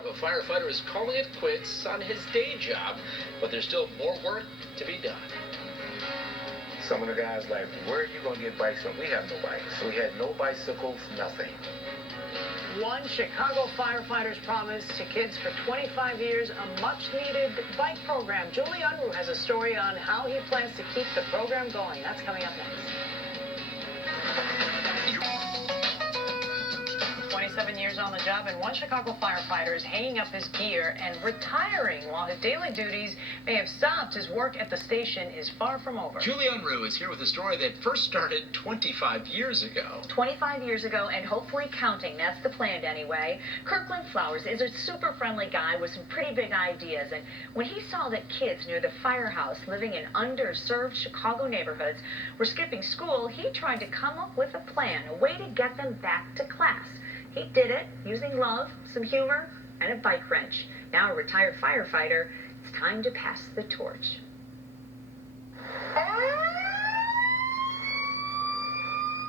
A firefighter is calling it quits on his day job, but there's still more work to be done. Some of the guys like, where are you going to get bikes from? We have no bikes. We had no bicycles, nothing. One Chicago firefighter's promise to kids for 25 years, a much-needed bike program. Julie Unruh has a story on how he plans to keep the program going. That's coming up next. 27 years on the job, and one Chicago firefighter is hanging up his gear and retiring while his daily duties may have stopped. His work at the station is far from over. Julie Unruh is here with a story that first started 25 years ago. 25 years ago, and hopefully counting. That's the plan anyway. Kirkland Flowers is a super friendly guy with some pretty big ideas, and when he saw that kids near the firehouse living in underserved Chicago neighborhoods were skipping school, he tried to come up with a plan, a way to get them back to class. He did it using love, some humor, and a bike wrench. Now a retired firefighter, it's time to pass the torch.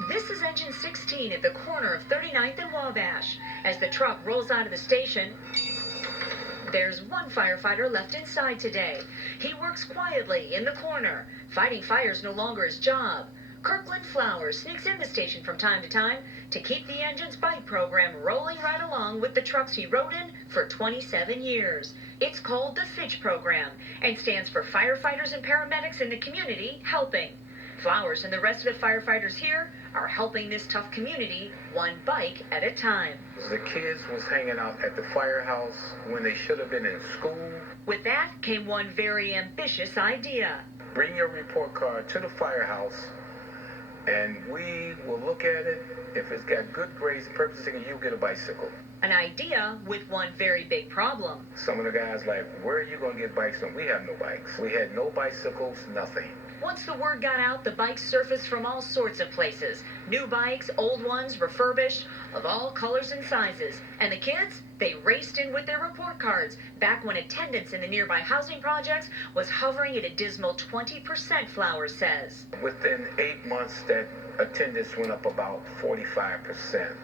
This is engine 16 at the corner of 39th and Wabash. As the truck rolls out of the station, there's one firefighter left inside today. He works quietly in the corner. Fighting fire is no longer his job. Kirkland Flowers sneaks in the station from time to time to keep the engine's bike program rolling right along with the trucks he rode in for 27 years. It's called the FITCH program and stands for Firefighters and Paramedics in the Community Helping. Flowers and the rest of the firefighters here are helping this tough community one bike at a time. The kids was hanging out at the firehouse when they should have been in school. With that came one very ambitious idea. Bring your report card to the firehouse, and we will look at it. If it's got good grades and purposes, you get a bicycle. An idea with one very big problem. Some of the guys like, where are you going to get bikes from? We have no bikes. We had no bicycles, nothing. Once the word got out, the bikes surfaced from all sorts of places. New bikes, old ones, refurbished, of all colors and sizes. And the kids, they raced in with their report cards, back when attendance in the nearby housing projects was hovering at a dismal 20%, Flowers says. Within 8 months, that attendance went up about 45%.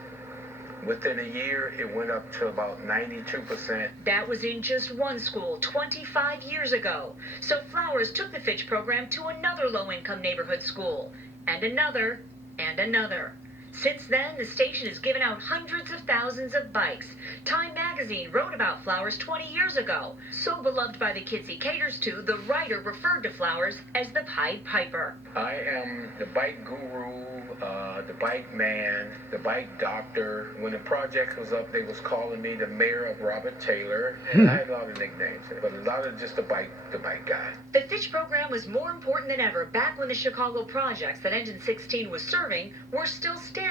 Within a year, it went up to about 92%. That was in just one school 25 years ago. So Flowers took the FITCH program to another low-income neighborhood school, and another, and another. Since then, the station has given out hundreds of thousands of bikes. Time magazine wrote about Flowers 20 years ago. So beloved by the kids he caters to, the writer referred to Flowers as the Pied Piper. I am the bike guru, the bike man, the bike doctor. When the project was up, they was calling me the mayor of Robert Taylor. And I had a lot of nicknames, but a lot of just the bike guy. The FITCH program was more important than ever back when the Chicago projects that Engine 16 was serving were still standing.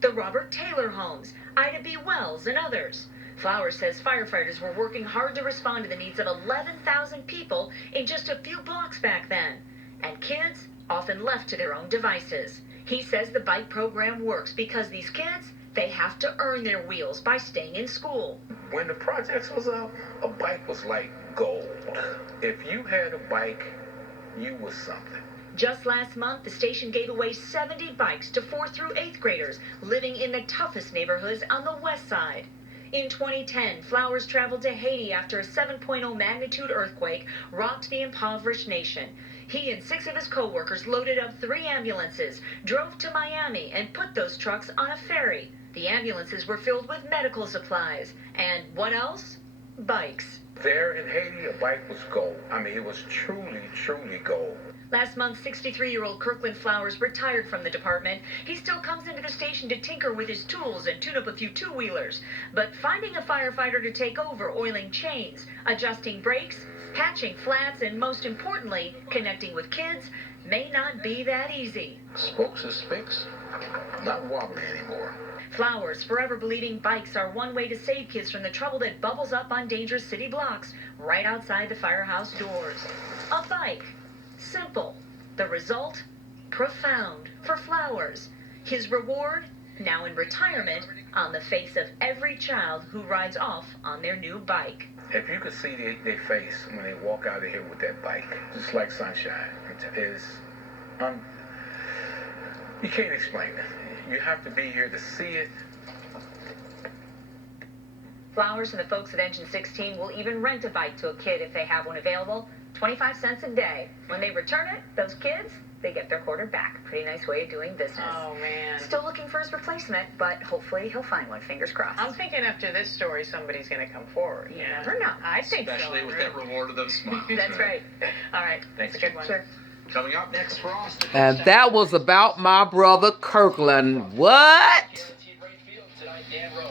The Robert Taylor homes, Ida B. Wells, and others. Flowers says firefighters were working hard to respond to the needs of 11,000 people in just a few blocks back then. And kids often left to their own devices. He says the bike program works because these kids, they have to earn their wheels by staying in school. When the projects was up, a bike was like gold. If you had a bike, you was something. Just last month, the station gave away 70 bikes to 4th through 8th graders living in the toughest neighborhoods on the west side. In 2010, Flowers traveled to Haiti after a 7.0 magnitude earthquake rocked the impoverished nation. He and 6 of his co-workers loaded up 3 ambulances, drove to Miami, and put those trucks on a ferry. The ambulances were filled with medical supplies. And what else? Bikes. There in Haiti, a bike was gold. I mean, it was truly, truly gold. Last month, 63-year-old Kirkland Flowers retired from the department. He still comes into the station to tinker with his tools and tune up a few two-wheelers. But finding a firefighter to take over oiling chains, adjusting brakes, patching flats, and most importantly, connecting with kids may not be that easy. Spokes is fixed, not wobbly anymore. Flowers, forever believing bikes are one way to save kids from the trouble that bubbles up on dangerous city blocks right outside the firehouse doors. A bike. Simple. The result? Profound. For Flowers. His reward? Now in retirement, on the face of every child who rides off on their new bike. If you could see their face when they walk out of here with that bike, just like sunshine, you can't explain it. You have to be here to see it. Flowers and the folks at Engine 16 will even rent a bike to a kid if they have one available. 25 cents a day. When they return it, those kids, they get their quarter back. Pretty nice way of doing business. Oh, man. Still looking for his replacement, but hopefully he'll find one. Fingers crossed. I'm thinking after this story, somebody's going to come forward. You never know. I think Especially so. with that reward of those smiles. That's right. All right. Thanks, That's a good one. Sure. Coming up next for us. And that was about my brother Kirkland. What? Guaranteed rate field tonight, Dan Rowe.